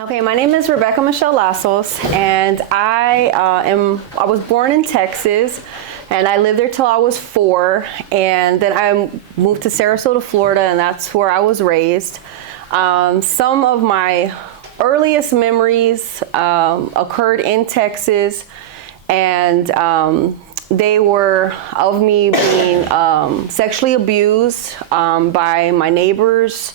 Okay, my name is Rebecca Michelle Lazos, and I was born in Texas, and I lived there till I was 4, and then I moved to Sarasota, Florida, and that's where I was raised. Some of my earliest memories occurred in Texas, and they were of me being sexually abused by my neighbors.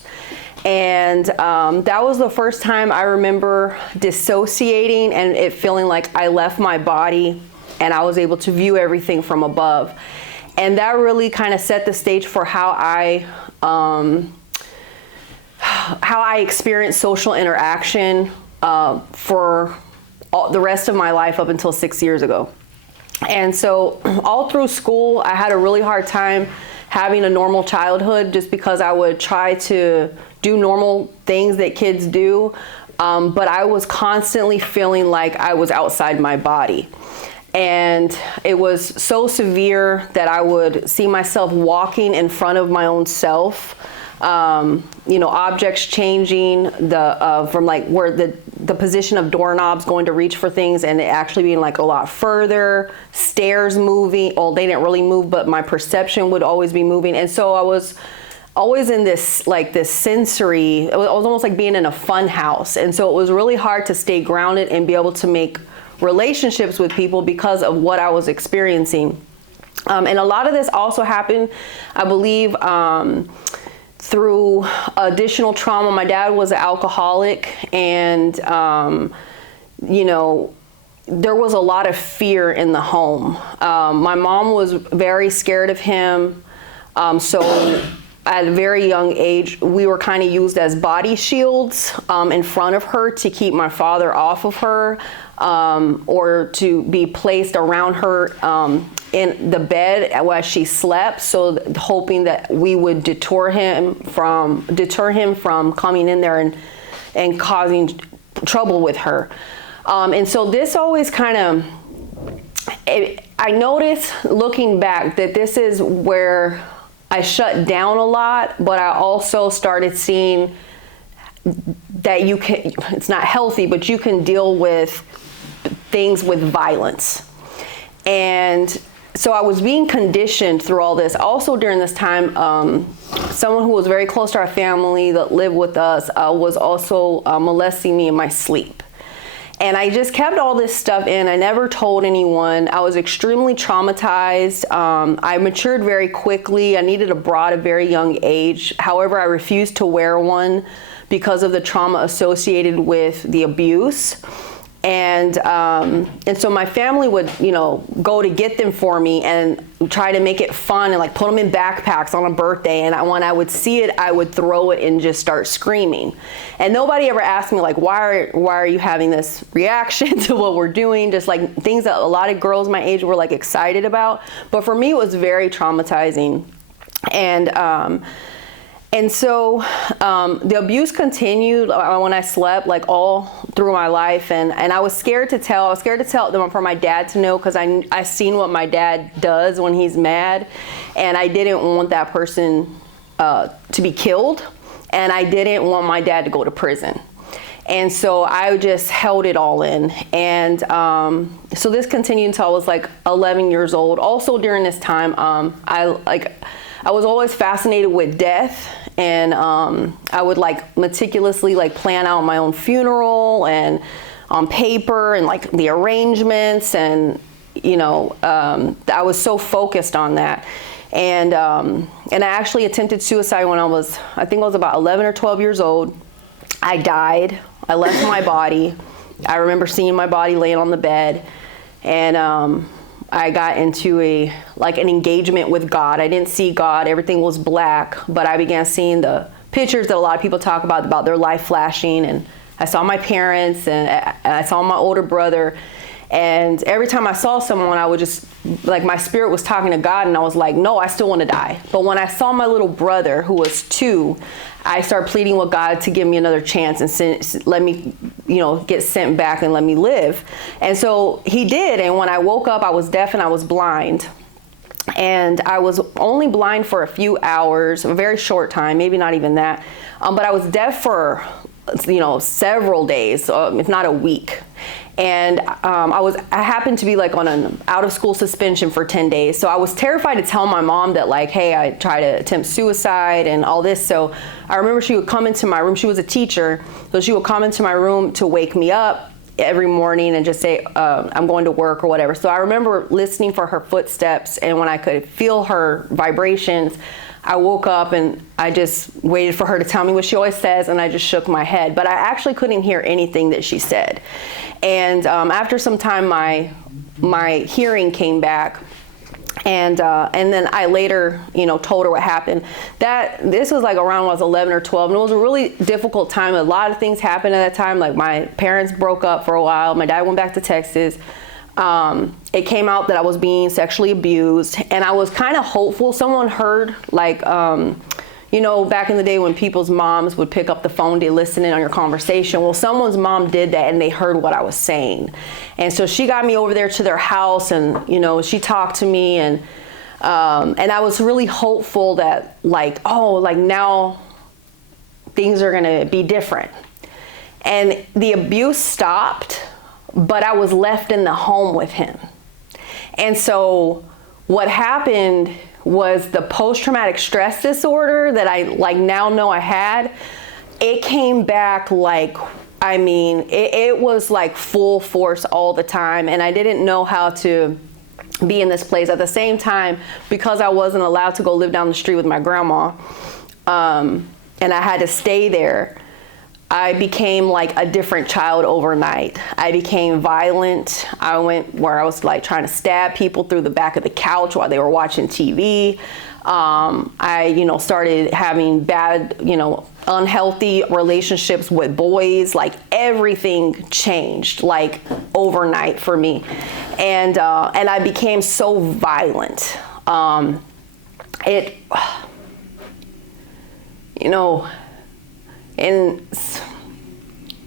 And that was the first time I remember dissociating and it feeling like I left my body and I was able to view everything from above. And that really kind of set the stage for how I experienced social interaction for the rest of my life up until 6 years ago. And so all through school, I had a really hard time having a normal childhood just because I would try to do normal things that kids do, but I was constantly feeling like I was outside my body. And it was so severe that I would see myself walking in front of my own self, objects changing, from like where the position of doorknobs going to reach for things and it actually being like a lot further, stairs moving. Well, they didn't really move, but my perception would always be moving. And so I was always in this sensory, it was almost like being in a fun house. And so it was really hard to stay grounded and be able to make relationships with people because of what I was experiencing. And a lot of this also happened, I believe, through additional trauma. My dad was an alcoholic, and there was a lot of fear in the home. My mom was very scared of him, so at a very young age, we were kind of used as body shields in front of her to keep my father off of her, or to be placed around her in the bed while she slept, so hoping that we would deter him from coming in there and causing trouble with her. And so this always kind of, I noticed looking back that this is where I shut down a lot, but I also started seeing that it's not healthy, but you can deal with things with violence. And so I was being conditioned through all this. Also during this time, someone who was very close to our family that lived with us was also molesting me in my sleep. And I just kept all this stuff in. I never told anyone. I was extremely traumatized. I matured very quickly. I needed a bra at a very young age. However, I refused to wear one because of the trauma associated with the abuse. And so my family would, go to get them for me and try to make it fun and like put them in backpacks on a birthday. And when I would see it, I would throw it and just start screaming. And nobody ever asked me like, why are you having this reaction to what we're doing? Just like things that a lot of girls my age were like excited about. But for me, it was very traumatizing. And so the abuse continued when I slept, like all through my life, and I was scared to tell. I was scared to tell them for my dad to know because I seen what my dad does when he's mad, and I didn't want that person to be killed, and I didn't want my dad to go to prison. And so I just held it all in. And so this continued until I was like 11 years old. Also during this time, I was always fascinated with death, and I would like meticulously like plan out my own funeral and on paper and like the arrangements, and I was so focused on that. And I actually attempted suicide when I think I was about 11 or 12 years old. I died. I left my body. I remember seeing my body laying on the bed, and I got into an engagement with God. I didn't see God. Everything was black, but I began seeing the pictures that a lot of people talk about their life flashing, and I saw my parents, and I saw my older brother. And every time I saw someone, I would just, like, my spirit was talking to God, and I was like, no, I still want to die. But when I saw my little brother, who was 2, I started pleading with God to give me another chance and let me, get sent back and let me live. And so he did. And when I woke up, I was deaf and I was blind. And I was only blind for a few hours, a very short time, maybe not even that. But I was deaf for several days, if not a week. And I happened to be like on an out of school suspension for 10 days. So I was terrified to tell my mom that like, hey, I tried to attempt suicide and all this. So I remember she would come into my room. She was a teacher. So she would come into my room to wake me up every morning and just say, I'm going to work or whatever. So I remember listening for her footsteps, and when I could feel her vibrations, I woke up and I just waited for her to tell me what she always says, and I just shook my head. But I actually couldn't hear anything that she said. And after some time, my hearing came back. And then I later, told her what happened. That this was like around when I was 11 or 12, and it was a really difficult time. A lot of things happened at that time. Like my parents broke up for a while. My dad went back to Texas. It came out that I was being sexually abused, and I was kind of hopeful. Someone heard, like, back in the day when people's moms would pick up the phone to listen in on your conversation. Well, someone's mom did that, and they heard what I was saying. And so she got me over there to their house, and, she talked to me, and I was really hopeful that, now things are going to be different. And the abuse stopped, but I was left in the home with him. And so what happened was the post-traumatic stress disorder that I now know I had. It came back it was like full force all the time, and I didn't know how to be in this place. At the same time, because I wasn't allowed to go live down the street with my grandma, and I had to stay there, I became like a different child overnight. I became violent. I went where I was trying to stab people through the back of the couch while they were watching TV. I, started having bad, unhealthy relationships with boys. Like everything changed overnight for me. And I became so violent.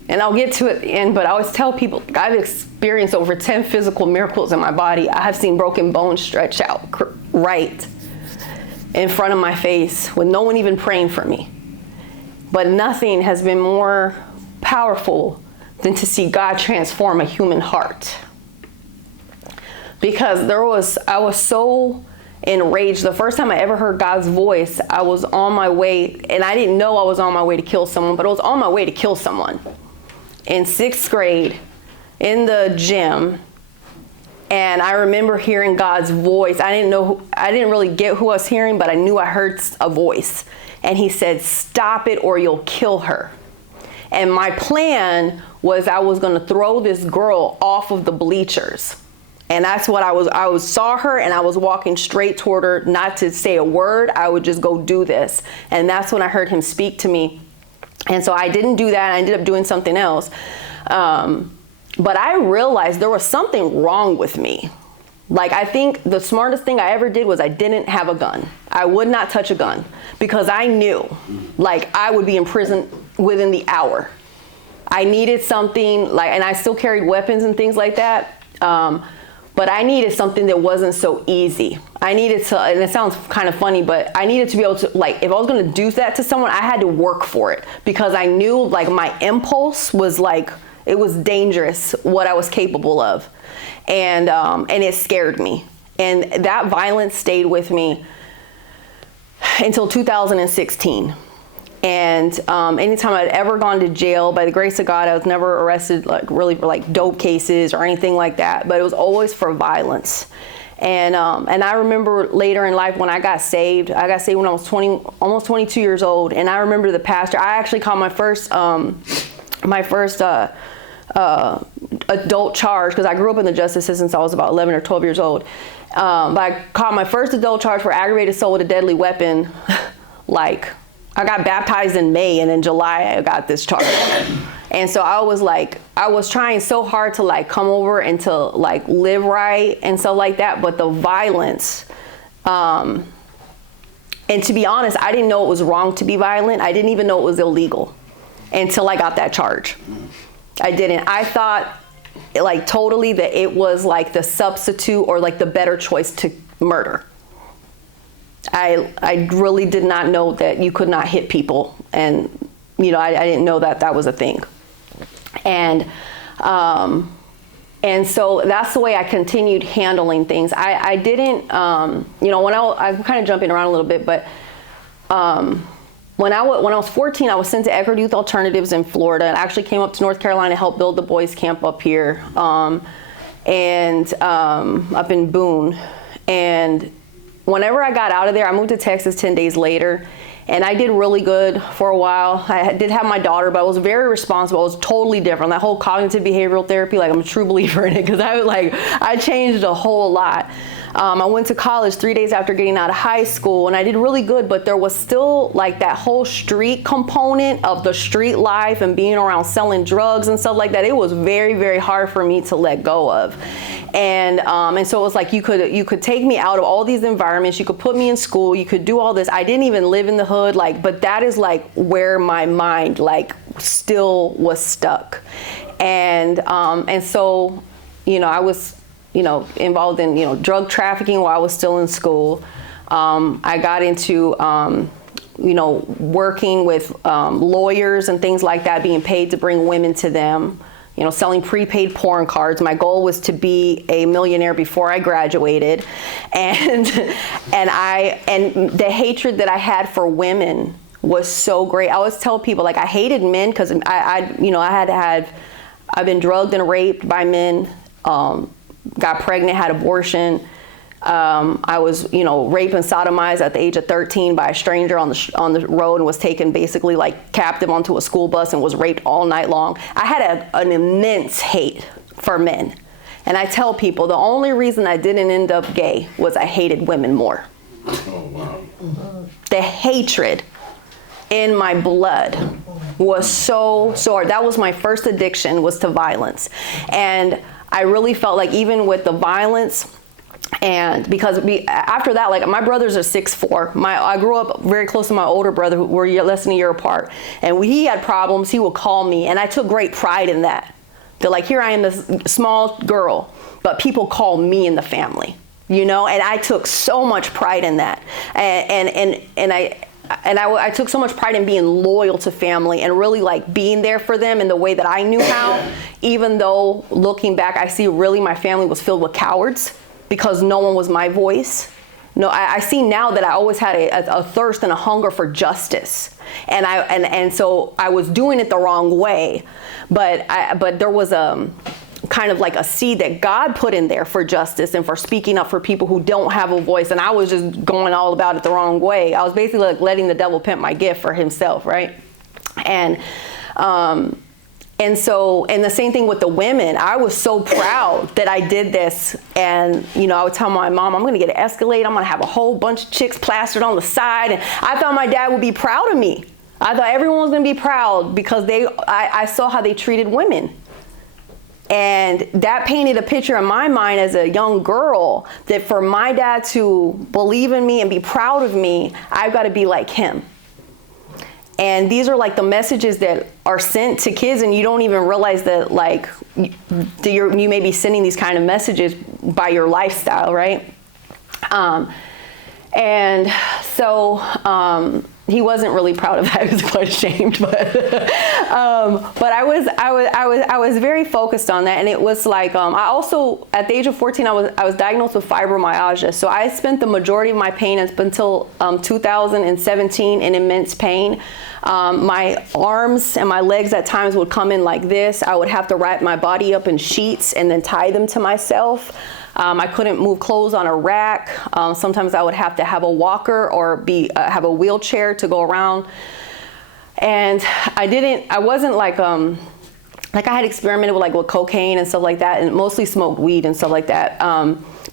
And I'll get to it at the end, but I always tell people I've experienced over 10 physical miracles in my body. I have seen broken bones stretch out right in front of my face with no one even praying for me. But nothing has been more powerful than to see God transform a human heart. Because I was so enraged. The first time I ever heard God's voice, I was on my way, and I didn't know I was on my way to kill someone, but I was on my way to kill someone. In 6th grade, in the gym, and I remember hearing God's voice. I didn't really get who I was hearing, but I knew I heard a voice. And he said, "Stop it or you'll kill her." And my plan was I was going to throw this girl off of the bleachers. And that's what I saw her, and I was walking straight toward her, not to say a word. I would just go do this. And that's when I heard him speak to me. And so I didn't do that. I ended up doing something else. But I realized there was something wrong with me. I think the smartest thing I ever did was I didn't have a gun. I would not touch a gun because I knew I would be in prison within the hour. I needed something and I still carried weapons and things like that. But I needed something that wasn't so easy. I needed to, and it sounds kind of funny, but I needed to be able to, if I was going to do that to someone, I had to work for it because I knew my impulse was it was dangerous what I was capable of. And it scared me. And that violence stayed with me until 2016. And anytime I'd ever gone to jail, by the grace of God, I was never arrested really for dope cases or anything like that, but it was always for violence. And I remember later in life when I got saved when I was almost 22 years old. And I remember the pastor, I actually called my first adult charge, because I grew up in the justice system since I was about 11 or 12 years old. But I caught my first adult charge for aggravated assault with a deadly weapon. I got baptized in May, and in July I got this charge. And so I was trying so hard to come over and to live right and stuff like that. But the violence, and to be honest, I didn't know it was wrong to be violent. I didn't even know it was illegal until I got that charge. I didn't. I thought totally that it was the substitute or the better choice to murder. I really did not know that you could not hit people and I didn't know that that was a thing. And so that's the way I continued handling things. I didn't, I'm kind of jumping around a little bit, but when I was 14, I was sent to Eckerd Youth Alternatives in Florida, and I actually came up to North Carolina to help build the boys camp up here, and up in Boone. And whenever I got out of there, I moved to Texas 10 days later. And I did really good for a while. I did have my daughter, but I was very responsible. It was totally different. That whole cognitive behavioral therapy, like I'm a true believer in it, because I changed a whole lot. I went to college 3 days after getting out of high school, and I did really good, but there was still like that whole street component of the street life and being around selling drugs and stuff like that. It was very, very hard for me to let go of. And so it was like you could take me out of all these environments, you could put me in school, you could do all this. I didn't even live in the hood, but that is like where my mind still was stuck. And so, I was, involved in, drug trafficking while I was still in school. I got into, working with lawyers and things like that, being paid to bring women to them. Selling prepaid porn cards. My goal was to be a millionaire before I graduated. And the hatred that I had for women was so great. I always tell people, I hated men because I've been drugged and raped by men, got pregnant, had abortion. I was, raped and sodomized at the age of 13 by a stranger on the road, and was taken basically captive onto a school bus and was raped all night long. I had an immense hate for men. And I tell people the only reason I didn't end up gay was I hated women more. Oh, wow. The hatred in my blood was so hard. That was my first addiction, was to violence. And I really felt like even with the violence, and because after that, my brothers are 6'4". I grew up very close to my older brother, who were less than a year apart. And when he had problems, he would call me, and I took great pride in that. That here I am, this small girl, but people call me in the family, and I took so much pride in that. And I took so much pride in being loyal to family and really being there for them in the way that I knew how, even though looking back, I see really my family was filled with cowards, because no one was my voice. No, I see now that I always had a thirst and a hunger for justice, and so I was doing it the wrong way, but there was a kind of a seed that God put in there for justice and for speaking up for people who don't have a voice, and I was just going all about it the wrong way. I was basically letting the devil pimp my gift for himself, right? And the same thing with the women. I was so proud that I did this. And, I would tell my mom, I'm going to get an Escalade. I'm going to have a whole bunch of chicks plastered on the side. And I thought my dad would be proud of me. I thought everyone was going to be proud because I saw how they treated women. And that painted a picture in my mind as a young girl that for my dad to believe in me and be proud of me, I've got to be like him. And these are the messages that are sent to kids, and you don't even realize that you may be sending these kind of messages by your lifestyle, right? And so he wasn't really proud of that. He was quite ashamed, but I was very focused on that, and it was I also at the age of 14 I was diagnosed with fibromyalgia. So I spent the majority of my pain up until 2017 in immense pain. My arms and my legs at times would come in like this. I would have to wrap my body up in sheets and then tie them to myself. I couldn't move clothes on a rack. Sometimes I would have to have a walker or have a wheelchair to go around. And I wasn't I had experimented with cocaine and stuff like that, and mostly smoked weed and stuff like that.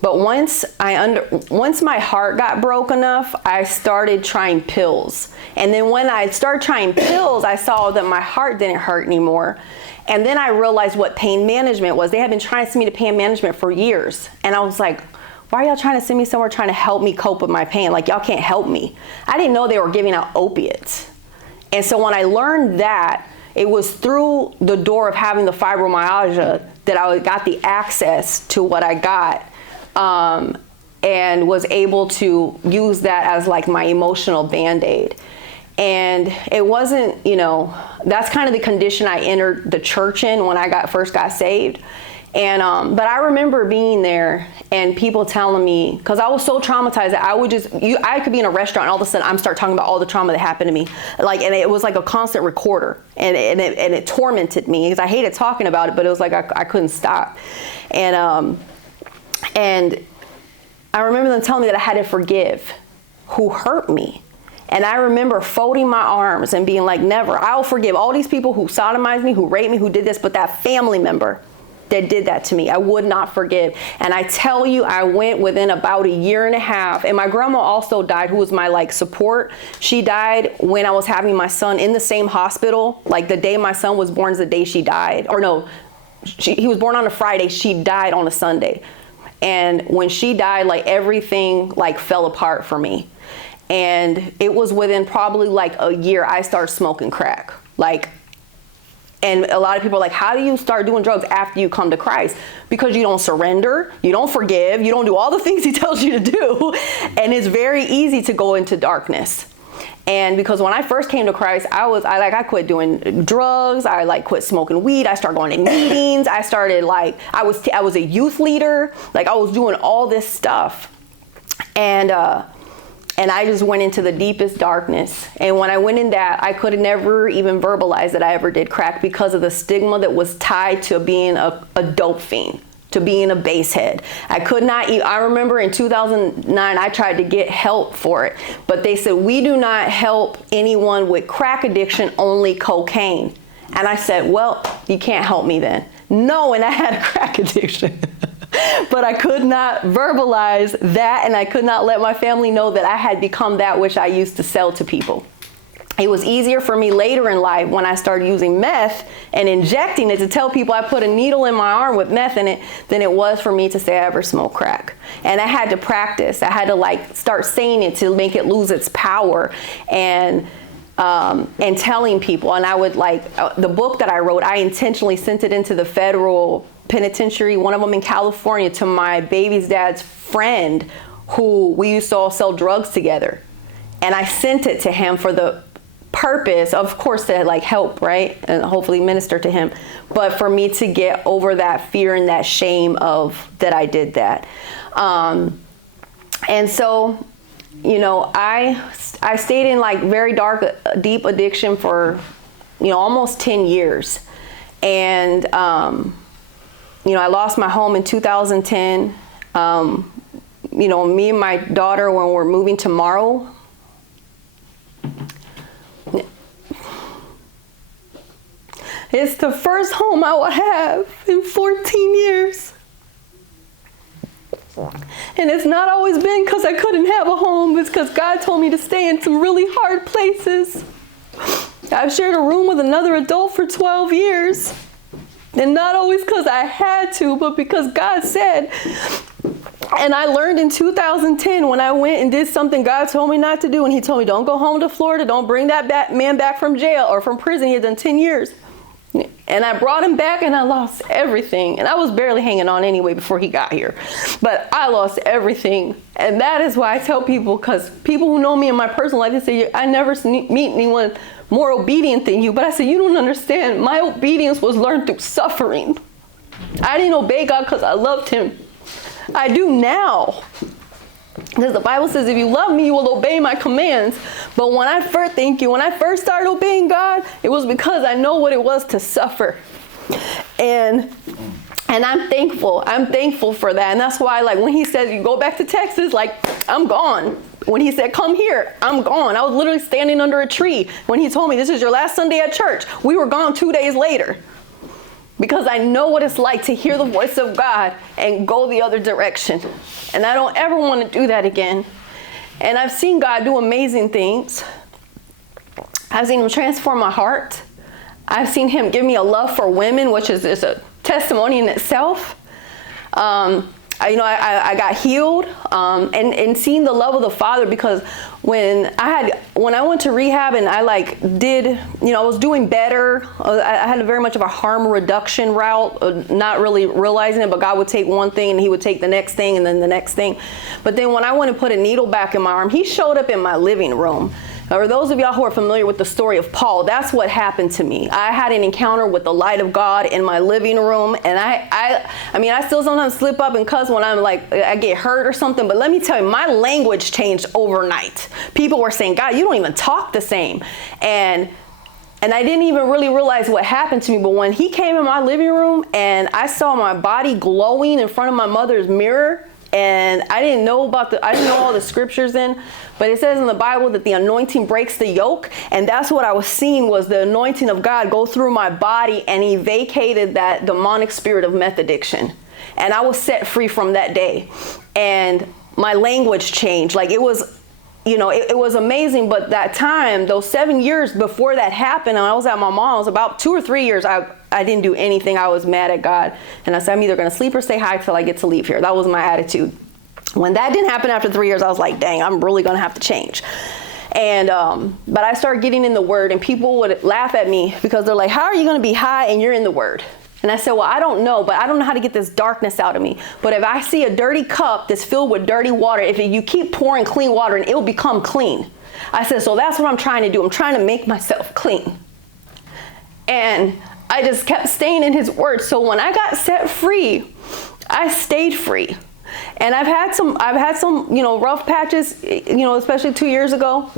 But once my heart got broke enough, I started trying pills. And then when I started trying pills, I saw that my heart didn't hurt anymore. And then I realized what pain management was. They had been trying to send me to pain management for years. And I was like, why are y'all trying to send me somewhere trying to help me cope with my pain? Y'all can't help me. I didn't know they were giving out opiates. And so when I learned that, it was through the door of having the fibromyalgia that I got the access to what I got, and was able to use that as my emotional Band-Aid. And it wasn't, that's kind of the condition I entered the church in when I first got saved. And but I remember being there and people telling me, because I was so traumatized that I could be in a restaurant and all of a sudden I'm start talking about all the trauma that happened to me, and it was like a constant recorder, and it tormented me because I hated talking about it, but it was like I couldn't stop. And I remember them telling me that I had to forgive who hurt me. And I remember folding my arms and being like, never. I'll forgive all these people who sodomized me, who raped me, who did this, but that family member that did that to me, I would not forgive. And I tell you, I went within about a year and a half. And my grandma also died, who was my support. She died when I was having my son in the same hospital. Like the day my son was born is the day she died. Or no, he was born on a Friday. She died on a Sunday. And when she died, everything fell apart for me. And it was within probably a year I started smoking crack. And a lot of people are like, how do you start doing drugs after you come to Christ? Because you don't surrender, you don't forgive, you don't do all the things he tells you to do. And it's very easy to go into darkness. And because when I first came to Christ, I quit doing drugs. I quit smoking weed. I started going to meetings. I started I was a youth leader. I was doing all this stuff. And I just went into the deepest darkness. And when I went in that, I could never even verbalize that I ever did crack because of the stigma that was tied to being a dope fiend, to being a basehead. I could not eat. I remember in 2009, I tried to get help for it, but they said, we do not help anyone with crack addiction, only cocaine. And I said, well, you can't help me then. No, and I had a crack addiction. But I could not verbalize that, and I could not let my family know that I had become that which I used to sell to people. It was easier for me later in life when I started using meth and injecting it to tell people I put a needle in my arm with meth in it than it was for me to say I ever smoked crack. And I had to practice. I had to start saying it to make it lose its power, and telling people. And I would the book that I wrote, I intentionally sent it into the federal penitentiary, one of them in California, to my baby's dad's friend, who we used to all sell drugs together. And I sent it to him for the purpose, of course, to help, right? And hopefully minister to him. But for me to get over that fear and that shame of that I did that. And so, I stayed in very dark, deep addiction for, almost 10 years. And, I lost my home in 2010. Me and my daughter, when we're moving tomorrow, it's the first home I will have in 14 years. And it's not always been because I couldn't have a home. It's because God told me to stay in some really hard places. I've shared a room with another adult for 12 years. And not always because I had to, but because God said. And I learned in 2010 when I went and did something God told me not to do. And he told me, don't go home to Florida. Don't bring that man back from jail or from prison. He had done 10 years. And I brought him back and I lost everything. And I was barely hanging on anyway before he got here. But I lost everything. And that is why I tell people, because people who know me in my personal life, they say, I never meet anyone more obedient than you. But I said, you don't understand. My obedience was learned through suffering. I didn't obey God because I loved him. I do now. Because the Bible says, if you love me, you will obey my commands. But when I first started obeying God, it was because I know what it was to suffer. And I'm thankful. I'm thankful for that. And that's why, when he says, you go back to Texas, I'm gone. When he said, come here, I'm gone. I was literally standing under a tree when he told me, this is your last Sunday at church. We were gone 2 days later. Because I know what it's like to hear the voice of God and go the other direction. And I don't ever want to do that again. And I've seen God do amazing things. I've seen him transform my heart. I've seen him give me a love for women, which is a testimony in itself. I got healed, and seeing the love of the Father, because when I went to rehab and I was doing better. I had very much of a harm reduction route, not really realizing it, but God would take one thing and he would take the next thing and then the next thing. But then when I went and put a needle back in my arm, he showed up in my living room or those of y'all who are familiar with the story of Paul, that's what happened to me. I had an encounter with the light of God in my living room, and I mean, I still sometimes slip up and cuss when I'm like, I get hurt or something, but let me tell you, my language changed overnight. People were saying, God, you don't even talk the same. And I didn't even really realize what happened to me, but when he came in my living room and I saw my body glowing in front of my mother's mirror, and I didn't know all the scriptures then, but it says in the Bible that the anointing breaks the yoke. And that's what I was seeing, was the anointing of God go through my body, and he vacated that demonic spirit of meth addiction. And I was set free from that day. And my language changed. Like, it was, you know, it was amazing. But that time, those 7 years before that happened, and I was at my mom's, about 2 or 3 years, I didn't do anything. I was mad at God. And I said, I'm either going to sleep or stay high till I get to leave here. That was my attitude. When that didn't happen after 3 years, I was like, dang, I'm really going to have to change. And, but I started getting in the word, and people would laugh at me because they're like, how are you going to be high and you're in the word? And I said, well, I don't know, but I don't know how to get this darkness out of me. But if I see a dirty cup that's filled with dirty water, if you keep pouring clean water, and it will become clean. I said, so that's what I'm trying to do. I'm trying to make myself clean. And I just kept staying in his word. So when I got set free, I stayed free. And I've had some, you know, rough patches, you know, especially 2 years ago.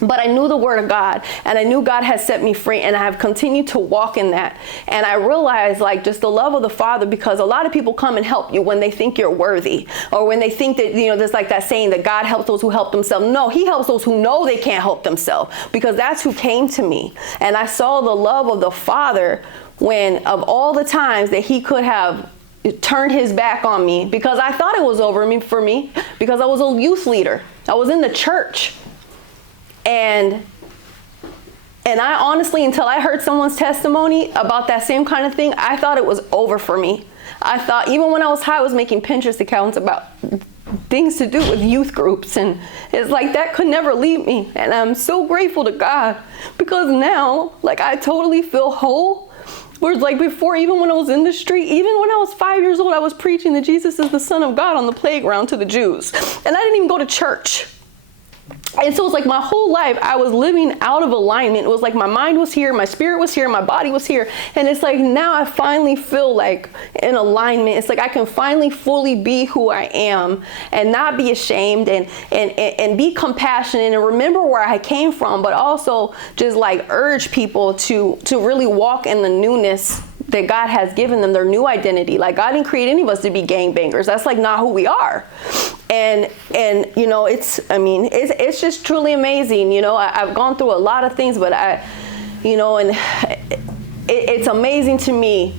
But I knew the word of God, and I knew God had set me free, and I have continued to walk in that. And I realized, like, just the love of the Father, because a lot of people come and help you when they think you're worthy, or when they think that, you know, there's like that saying that God helps those who help themselves. No, he helps those who know they can't help themselves, because that's who came to me. And I saw the love of the Father when, of all the times that he could have turned his back on me, because I thought it was over for me, because I was a youth leader. I was in the church. And I honestly, until I heard someone's testimony about that same kind of thing, I thought it was over for me. I thought, even when I was high, I was making Pinterest accounts about things to do with youth groups. And it's like, that could never leave me. And I'm so grateful to God, because now, like, I totally feel whole. Whereas, like, before, even when I was in the street, even when I was 5 years old, I was preaching that Jesus is the Son of God on the playground to the Jews. And I didn't even go to church. And so it was like my whole life I was living out of alignment. It was like my mind was here, my spirit was here, my body was here. And it's like, now I finally feel like in alignment. It's like I can finally fully be who I am, and not be ashamed, and be compassionate, and remember where I came from, but also just like urge people to really walk in the newness that God has given them, their new identity. Like, God didn't create any of us to be gangbangers. That's like not who we are. And you know, it's just truly amazing. You know, I've gone through a lot of things, but you know, and it's amazing to me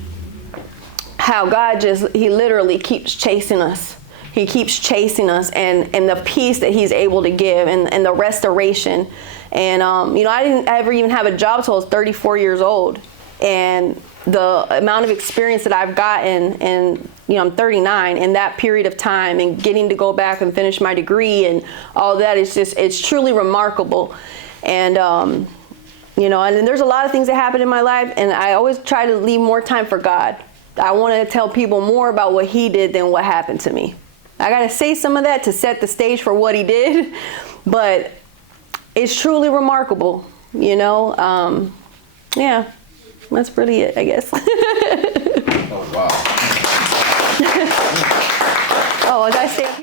how God he literally keeps chasing us. He keeps chasing us, and the peace that he's able to give, and the restoration. And you know, I didn't ever even have a job until I was 34 years old. And the amount of experience that I've gotten, and you know, I'm 39, in that period of time, and getting to go back and finish my degree and all that, is just, it's truly remarkable. And you know, and there's a lot of things that happen in my life, and I always try to leave more time for God. I want to tell people more about what he did than what happened to me. I got to say some of that to set the stage for what he did, but it's truly remarkable, you know. Yeah. That's really it, I guess. Oh, wow. Oh, did I stay up here?